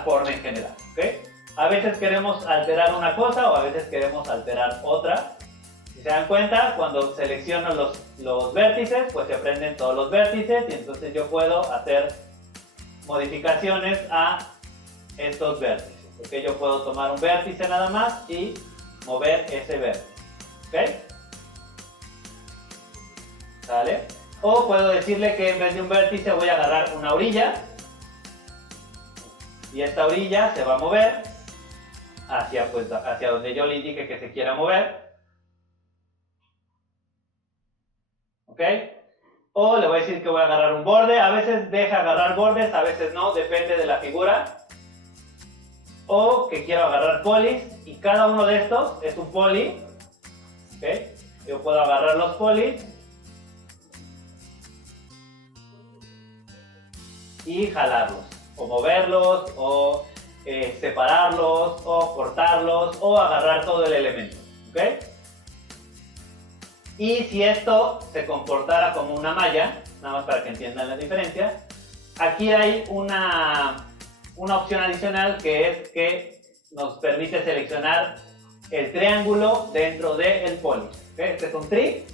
forma en general. ¿Okay? A veces queremos alterar una cosa o a veces queremos alterar otra. Si se dan cuenta, cuando selecciono los vértices, pues se prenden todos los vértices y entonces yo puedo hacer modificaciones a estos vértices. ¿Okay? Yo puedo tomar un vértice nada más y mover ese vértice. ¿Okay? ¿Sale? O puedo decirle que en vez de un vértice voy a agarrar una orilla y esta orilla se va a mover hacia donde yo le indique que se quiera mover. ¿Ok? O le voy a decir que voy a agarrar un borde. A veces deja agarrar bordes, a veces no, depende de la figura. O que quiero agarrar polis y cada uno de estos es un poly. ¿Ok? Yo puedo agarrar los polis y jalarlos, o moverlos, o separarlos, o cortarlos, o agarrar todo el elemento. ¿Ok? Y si esto se comportara como una malla, nada más para que entiendan la diferencia, aquí hay una opción adicional que es que nos permite seleccionar el triángulo dentro del poly. ¿Okay? Este es un tree,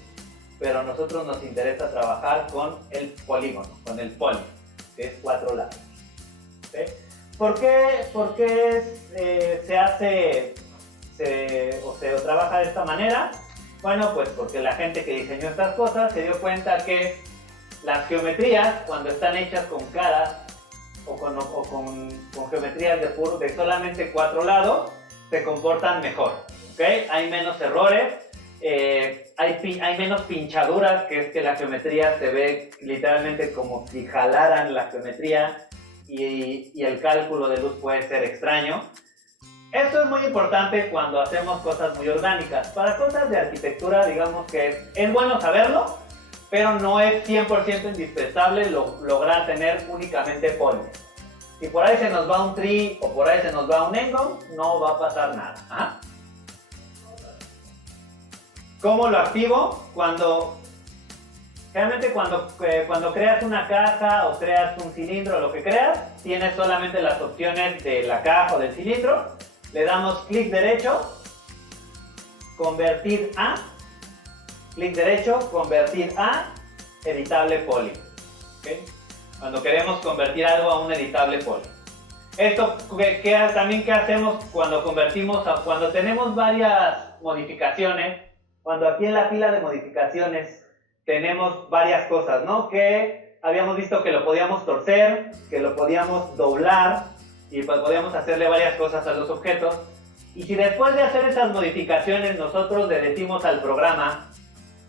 pero a nosotros nos interesa trabajar con el polígono, con el poly, que es 4 lados. ¿Okay? ¿Por qué se trabaja de esta manera? Bueno, pues porque la gente que diseñó estas cosas se dio cuenta que las geometrías, cuando están hechas con caras o con geometrías de solamente 4 lados, se comportan mejor. ¿Okay? Hay menos errores, hay menos pinchaduras, que es que la geometría se ve literalmente como si jalaran la geometría y el cálculo de luz puede ser extraño. Esto es muy importante cuando hacemos cosas muy orgánicas. Para cosas de arquitectura, digamos que es bueno saberlo, pero no es 100% indispensable lograr tener únicamente poly. Si por ahí se nos va un tree o por ahí se nos va un n-gon, no va a pasar nada. Ajá. ¿Cómo lo activo? Realmente cuando creas una caja o creas un cilindro o lo que creas, tienes solamente las opciones de la caja o del cilindro. Le damos clic derecho, convertir a, clic derecho, convertir a editable poly. ¿Okay? Cuando queremos convertir algo a un editable poly. Esto también qué hacemos cuando convertimos, cuando tenemos varias modificaciones, cuando aquí en la pila de modificaciones tenemos varias cosas, ¿no? Que habíamos visto que lo podíamos torcer, que lo podíamos doblar y pues podíamos hacerle varias cosas a los objetos. Y si después de hacer esas modificaciones nosotros le decimos al programa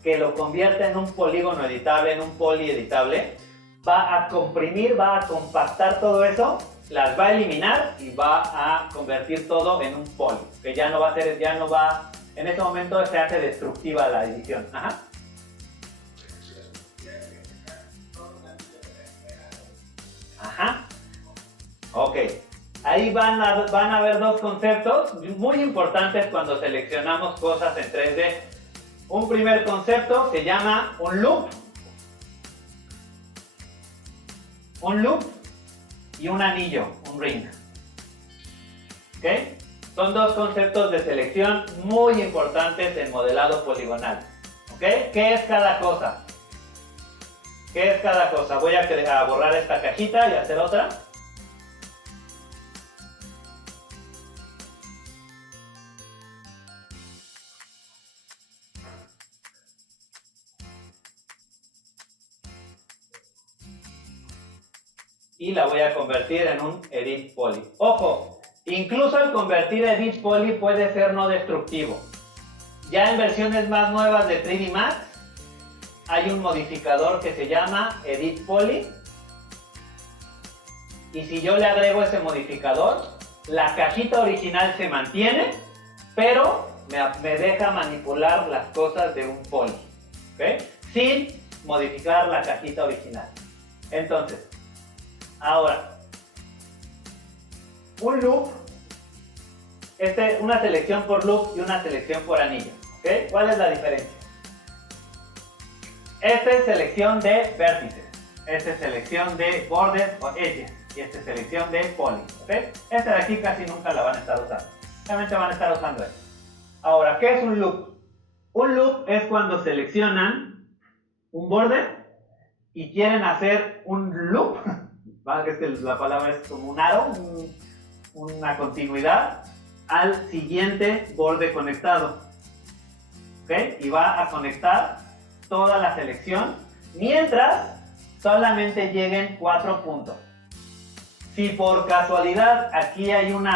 que lo convierta en un polígono editable, en un poly editable, va a comprimir, va a compactar todo eso, las va a eliminar y va a convertir todo en un poly, que ya no va a ser, en ese momento se hace destructiva la edición. Ajá. Ajá. Ok. Ahí van a haber dos conceptos muy importantes cuando seleccionamos cosas en 3D. Un primer concepto se llama un loop. Un loop y un anillo, un ring. ¿Ok? Son dos conceptos de selección muy importantes en modelado poligonal. ¿Ok? ¿Qué es cada cosa? ¿Qué es cada cosa? Voy a borrar esta cajita y hacer otra. Y la voy a convertir en un edit poly. Ojo, incluso el convertir edit poly puede ser no destructivo. Ya en versiones más nuevas de 3D Max hay un modificador que se llama edit poly. Y si yo le agrego ese modificador, la cajita original se mantiene, pero me deja manipular las cosas de un poly, ¿okay? Sin modificar la cajita original. Entonces, ahora, un loop, una selección por loop y una selección por anillo. ¿Okay? ¿Cuál es la diferencia? Esta es selección de vértices, esta es selección de bordes o edges y esta es selección de poly. ¿Okay? Esta de aquí casi nunca la van a estar usando, realmente van a estar usando esto. Ahora, ¿qué es un loop? Un loop es cuando seleccionan un borde y quieren hacer un loop. Es que la palabra es como un aro, una continuidad al siguiente borde conectado. ¿Okay? Y va a conectar toda la selección mientras solamente lleguen 4 puntos. Si por casualidad aquí hay un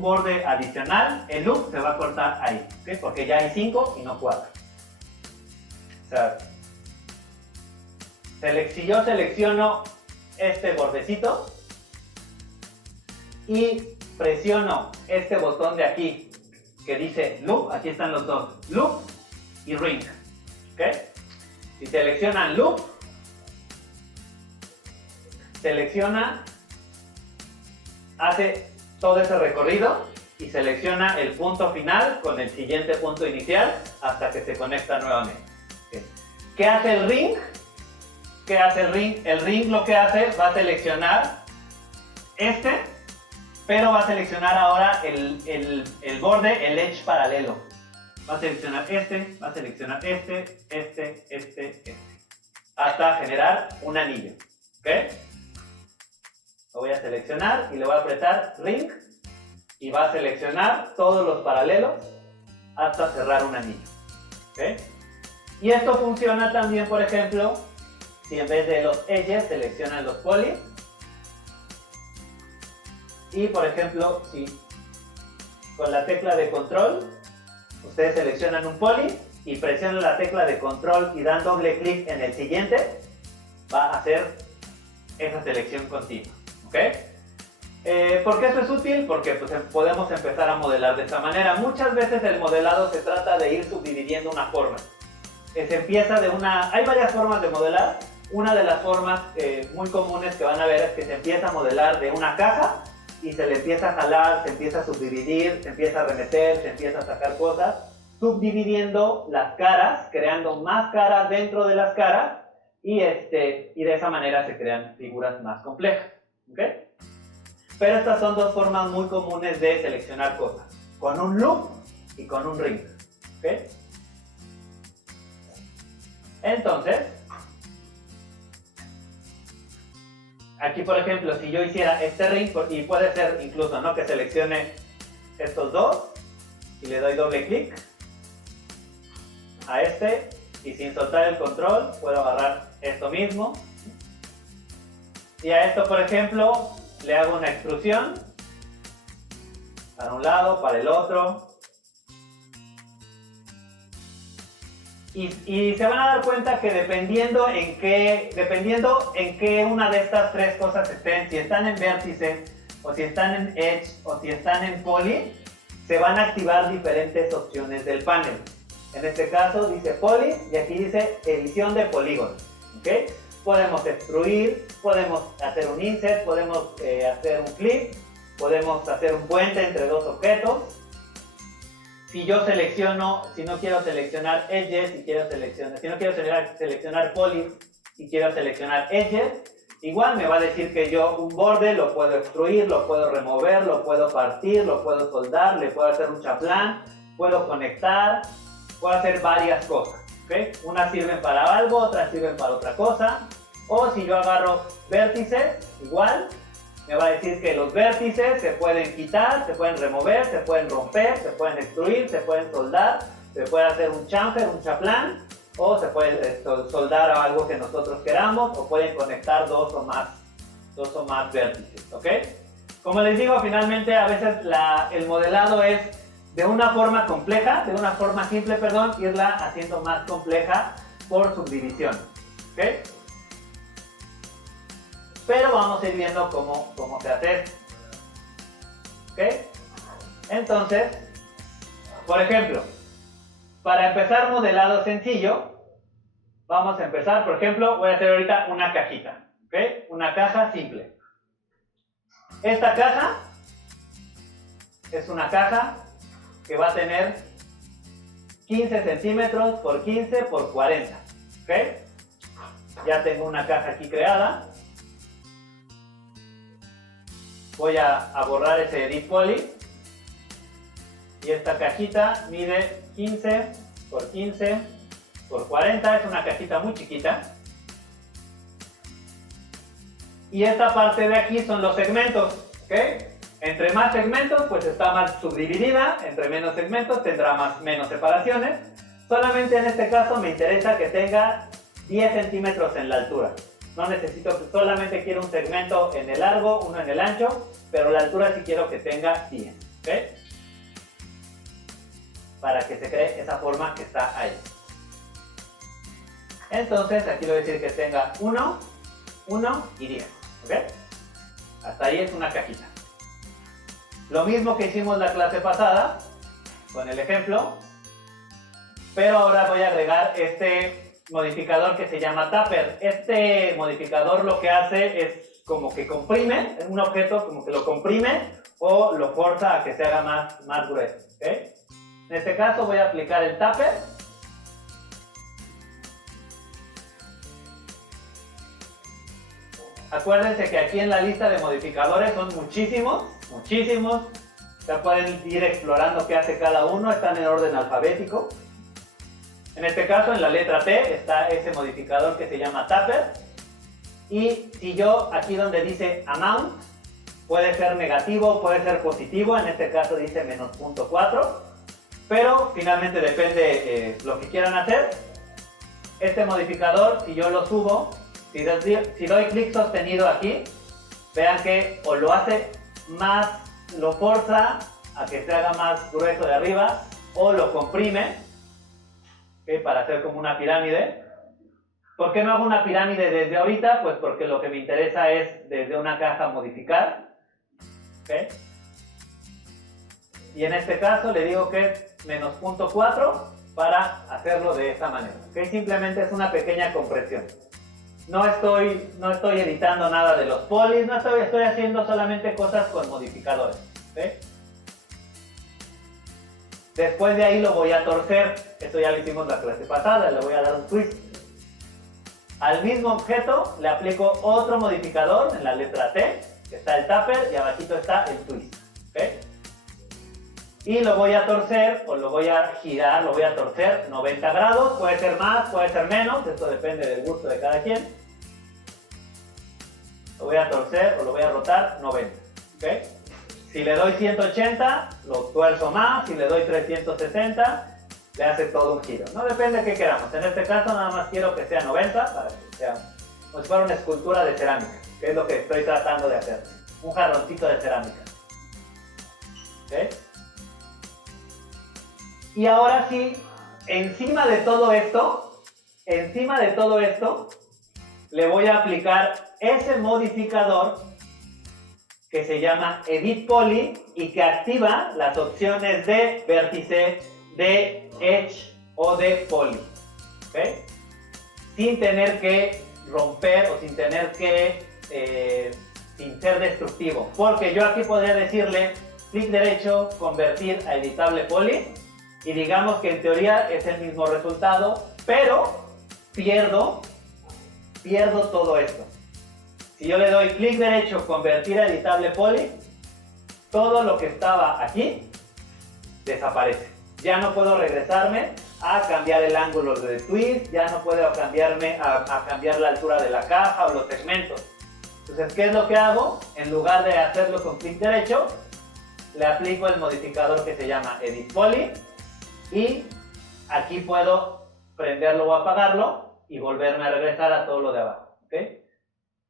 borde adicional, el loop se va a cortar ahí, ¿okay? Porque ya hay 5 y no 4. O sea, si yo selecciono este bordecito y presiono este botón de aquí que dice loop, aquí están los dos, loop y ring. ¿Okay? Si seleccionan loop, selecciona, hace todo ese recorrido y selecciona el punto final con el siguiente punto inicial hasta que se conecta nuevamente. ¿Okay? ¿Qué hace el ring? ¿Qué hace el ring? El ring lo que hace, va a seleccionar pero va a seleccionar ahora el borde, el edge paralelo. Va a seleccionar va a seleccionar este, hasta generar un anillo. ¿Ok? Lo voy a seleccionar y le voy a apretar ring y va a seleccionar todos los paralelos hasta cerrar un anillo. ¿Ok? Y esto funciona también, por ejemplo, si en vez de los edges seleccionan los polys. Y por ejemplo, si con la tecla de control ustedes seleccionan un poly y presionan la tecla de control y dan doble clic en el siguiente, va a hacer esa selección continua. ¿Ok? ¿Por qué eso es útil? Porque pues, podemos empezar a modelar de esta manera. Muchas veces el modelado se trata de ir subdividiendo una forma. Se empieza hay varias formas de modelar, una de las formas muy comunes que van a ver es que se empieza a modelar de una caja y se le empieza a jalar, se empieza a subdividir, se empieza a remeter, se empieza a sacar cosas, subdividiendo las caras, creando más caras dentro de las caras y de esa manera se crean figuras más complejas. ¿Okay? Pero estas son dos formas muy comunes de seleccionar cosas, con un loop y con un ring. ¿Okay? Entonces, aquí por ejemplo, si yo hiciera este ring, y puede ser incluso, ¿no?, que seleccione estos dos y le doy doble clic a este y sin soltar el control puedo agarrar esto mismo y a esto por ejemplo le hago una extrusión para un lado, para el otro y se van a dar cuenta que dependiendo en qué una de estas tres cosas estén, si están en vértice o si están en edge o si están en poly, se van a activar diferentes opciones del panel. En este caso dice poly y aquí dice edición de polígonos. ¿Okay? Podemos extruir, podemos hacer un insert, podemos hacer un clip, podemos hacer un puente entre dos objetos. Si yo selecciono, si no quiero seleccionar edges, si no quiero seleccionar poly y quiero seleccionar edges, igual me va a decir que yo un borde lo puedo extruir, lo puedo remover, lo puedo partir, lo puedo soldar, le puedo hacer un chaplán, puedo conectar, puedo hacer varias cosas. ¿Okay? Unas sirven para algo, otras sirven para otra cosa. O si yo agarro vértices, igual me va a decir que los vértices se pueden quitar, se pueden remover, se pueden romper, se pueden extruir, se pueden soldar, se puede hacer un chamfer, un chaplán, o se puede soldar a algo que nosotros queramos, o pueden conectar dos o más vértices. ¿Ok? Como les digo, finalmente a veces el modelado es de una forma compleja, de una forma simple, perdón, irla haciendo más compleja por subdivisión. ¿Ok? Pero vamos a ir viendo cómo se hace esto. ¿Ok? Entonces, por ejemplo, para empezar modelado sencillo, vamos a empezar, por ejemplo, voy a hacer ahorita una cajita. ¿Ok? Una caja simple. Esta caja es una caja que va a tener 15 centímetros por 15 por 40. ¿Ok? Ya tengo una caja aquí creada. Voy a borrar ese edit poly. Y esta cajita mide 15 por 15 por 40. Es una cajita muy chiquita. Y esta parte de aquí son los segmentos. ¿Ok? Entre más segmentos, pues está más subdividida. Entre menos segmentos, tendrá menos separaciones. Solamente en este caso me interesa que tenga 10 centímetros en la altura. No necesito, solamente quiero un segmento en el largo, uno en el ancho, pero la altura sí quiero que tenga 10. ¿Ok? Para que se cree esa forma que está ahí. Entonces, aquí le voy a decir que tenga 1, 1 y 10. ¿Ok? Hasta ahí es una cajita. Lo mismo que hicimos la clase pasada, con el ejemplo, pero ahora voy a agregar este modificador que se llama Tapper. Este modificador lo que hace es como que comprime un objeto, como que lo comprime o lo forza a que se haga más grueso. ¿Okay? En este caso voy a aplicar el Tapper. Acuérdense que aquí en la lista de modificadores son muchísimos. Ya pueden ir explorando qué hace cada uno, están en orden alfabético. En este caso, en la letra T está ese modificador que se llama Tapper. Y si yo, aquí donde dice Amount, puede ser negativo, puede ser positivo, en este caso dice menos 0.4. Pero finalmente depende lo que quieran hacer. Este modificador, si yo lo subo, si doy clic sostenido aquí, vean que o lo hace más, lo forza a que se haga más grueso de arriba, o lo comprime, ¿okay? Para hacer como una pirámide. ¿Por qué no hago una pirámide desde ahorita? Pues porque lo que me interesa es desde una caja modificar. ¿Okay? Y en este caso le digo que es menos 0.4 para hacerlo de esta manera. ¿Okay? Simplemente es una pequeña compresión. No estoy editando nada de los polis, estoy haciendo solamente cosas con modificadores. ¿Okay? Después de ahí lo voy a torcer. Esto ya lo hicimos la clase pasada, le voy a dar un twist. Al mismo objeto le aplico otro modificador en la letra T, que está el taper y abajito está el twist. ¿Okay? Y lo voy a torcer o lo voy a girar, lo voy a torcer 90 grados, puede ser más, puede ser menos, esto depende del gusto de cada quien. Lo voy a torcer o lo voy a rotar 90. ¿Okay? Si le doy 180, lo tuerzo más, si le doy 360, le hace todo un giro. No depende de qué queramos. En este caso nada más quiero que sea 90 para que sea como si fuera una escultura de cerámica, que es lo que estoy tratando de hacer. Un jarroncito de cerámica. ¿Okay? Y ahora sí, encima de todo esto, le voy a aplicar ese modificador que se llama Edit Poly y que activa las opciones de vértice, de Edge o de Poly. ¿Okay? Sin tener que romper o sin tener que, sin ser destructivo. Porque yo aquí podría decirle, clic derecho, convertir a editable Poly. Y digamos que en teoría es el mismo resultado, pero pierdo todo esto. Si yo le doy clic derecho, convertir a editable poly, todo lo que estaba aquí desaparece. Ya no puedo regresarme a cambiar el ángulo de twist, ya no puedo cambiarme a cambiar la altura de la caja o los segmentos. Entonces, ¿qué es lo que hago? En lugar de hacerlo con clic derecho, le aplico el modificador que se llama Edit Poly y aquí puedo prenderlo o apagarlo y volverme a regresar a todo lo de abajo. ¿Okay?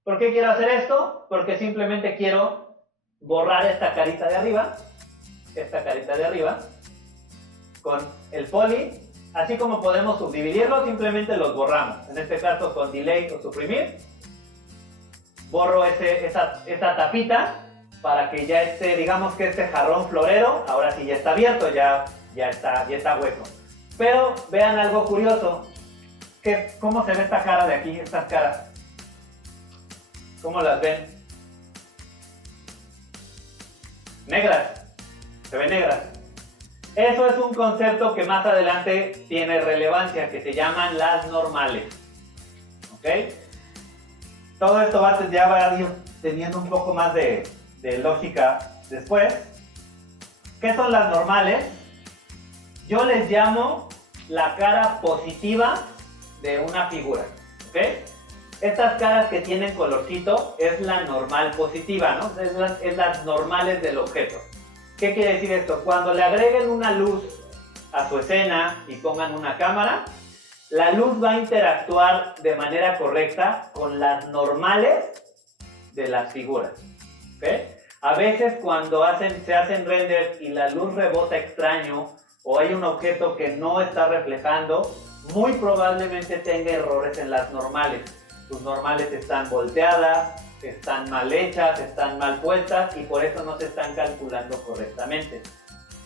¿Por qué quiero hacer esto? Porque simplemente quiero borrar esta carita de arriba, con el poly, así como podemos subdividirlo, simplemente los borramos. En este caso con delete o suprimir, borro esa tapita para que ya esté, digamos que este jarrón florero, ahora sí ya está abierto, ya está hueco. Pero vean algo curioso, ¿cómo se ve esta cara de aquí, estas caras? ¿Cómo las ven? Negras, se ven negras. Eso es un concepto que más adelante tiene relevancia, que se llaman las normales. ¿Ok? Todo esto ya va a ir teniendo un poco más de lógica después. ¿Qué son las normales? Yo les llamo la cara positiva de una figura. ¿Ok? Estas caras que tienen colorcito es la normal positiva, ¿no? Es las normales del objeto. ¿Qué quiere decir esto? Cuando le agreguen una luz a su escena y pongan una cámara, la luz va a interactuar de manera correcta con las normales de las figuras. ¿Okay? A veces cuando se hacen renders y la luz rebota extraño o hay un objeto que no está reflejando, muy probablemente tenga errores en las normales. Sus normales están volteadas, están mal hechas, están mal puestas y por eso no se están calculando correctamente.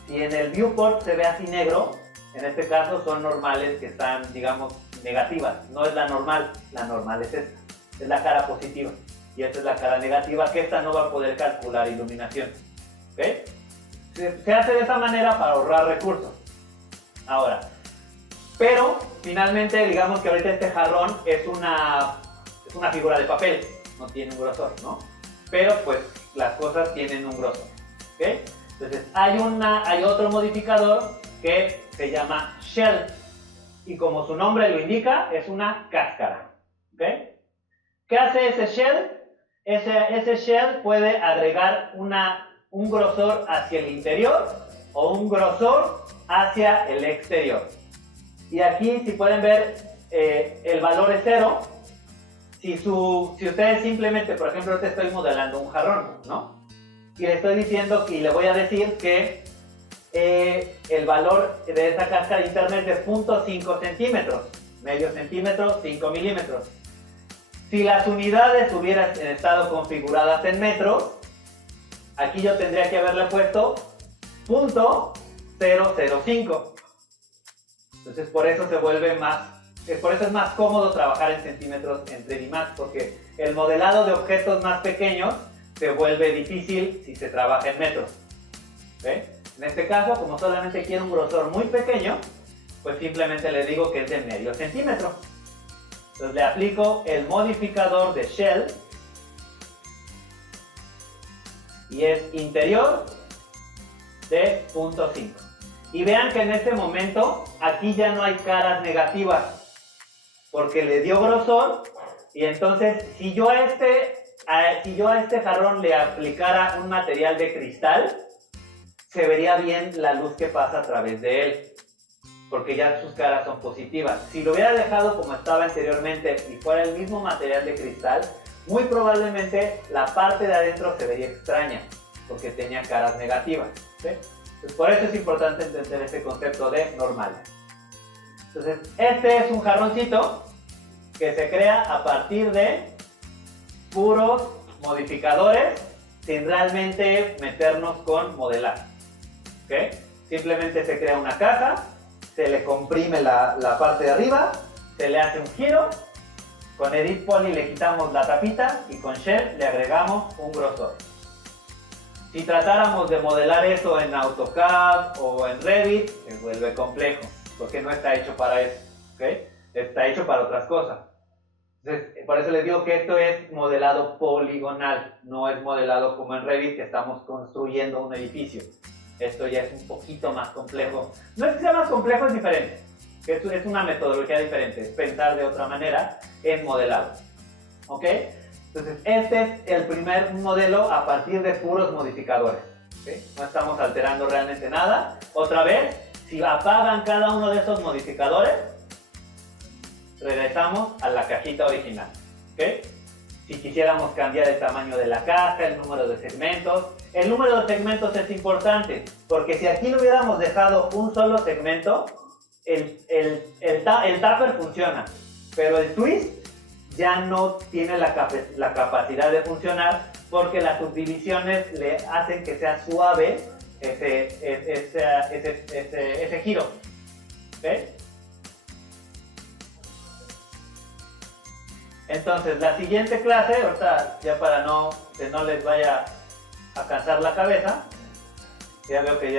Si en el viewport se ve así negro, en este caso son normales que están, digamos, negativas. No es la normal es esta, es la cara positiva. Y esta es la cara negativa, que esta no va a poder calcular iluminación. ¿Okay? Se hace de esa manera para ahorrar recursos. Ahora, pero finalmente digamos que ahorita este jarrón es una figura de papel, no tiene un grosor, ¿no? Pero pues las cosas tienen un grosor. ¿Okay? Entonces hay otro modificador que se llama shell y como su nombre lo indica es una cáscara. ¿Okay? ¿Qué hace ese shell? Ese shell puede agregar un grosor hacia el interior o un grosor hacia el exterior. Y aquí si pueden ver el valor es 0. Si ustedes simplemente, por ejemplo, te estoy modelando un jarrón, ¿no? Y le estoy diciendo y le voy a decir que el valor de esa cáscara interna es de 0.5 centímetros, medio centímetro, 5 milímetros. Si las unidades hubieran estado configuradas en metros, aquí yo tendría que haberle puesto 0.005. Entonces por eso se vuelve más Por eso es más cómodo trabajar en centímetros en 3D Max, porque el modelado de objetos más pequeños se vuelve difícil si se trabaja en metros. ¿Ve? En este caso, como solamente quiero un grosor muy pequeño, pues simplemente le digo que es de medio centímetro. Entonces le aplico el modificador de Shell y es interior de 0.5. Y vean que en este momento aquí ya no hay caras negativas porque le dio grosor, y entonces si yo a este jarrón le aplicara un material de cristal, se vería bien la luz que pasa a través de él, porque ya sus caras son positivas. Si lo hubiera dejado como estaba anteriormente y fuera el mismo material de cristal, muy probablemente la parte de adentro se vería extraña, porque tenía caras negativas. ¿Sí? Entonces, por eso es importante entender este concepto de normal. Entonces, este es un jarroncito que se crea a partir de puros modificadores sin realmente meternos con modelar. ¿Okay? Simplemente se crea una caja, se le comprime la parte de arriba, se le hace un giro, con Edit Poly le quitamos la tapita y con Shell le agregamos un grosor. Si tratáramos de modelar eso en AutoCAD o en Revit, se vuelve complejo, porque no está hecho para eso, ¿okay? Está hecho para otras cosas. Entonces, por eso les digo que esto es modelado poligonal, no es modelado como en Revit, que estamos construyendo un edificio. Esto ya es un poquito más complejo. No es que sea más complejo, es diferente. Es una metodología diferente, es pensar de otra manera en modelado. ¿Ok? Entonces, este es el primer modelo a partir de puros modificadores. ¿Okay? No estamos alterando realmente nada. Otra vez, si apagan cada uno de esos modificadores, regresamos a la cajita original. ¿Okay? Si quisiéramos cambiar el tamaño de la caja, el número de segmentos. El número de segmentos es importante, porque si aquí le hubiéramos dejado un solo segmento, el tupper funciona, pero el twist ya no tiene la capacidad de funcionar, porque las subdivisiones le hacen que sea suave ese giro. ¿Okay? Entonces, la siguiente clase, ahorita ya para que no les vaya a cansar la cabeza, ya veo que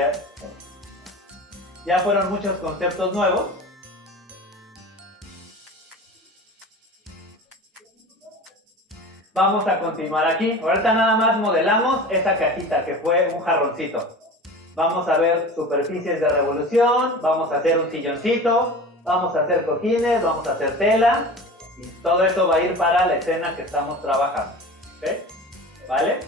ya fueron muchos conceptos nuevos. Vamos a continuar aquí. Ahorita nada más modelamos esta cajita que fue un jarroncito. Vamos a ver superficies de revolución, vamos a hacer un silloncito, vamos a hacer cojines, vamos a hacer tela, y todo eso va a ir para la escena que estamos trabajando. ¿Ok? ¿Vale?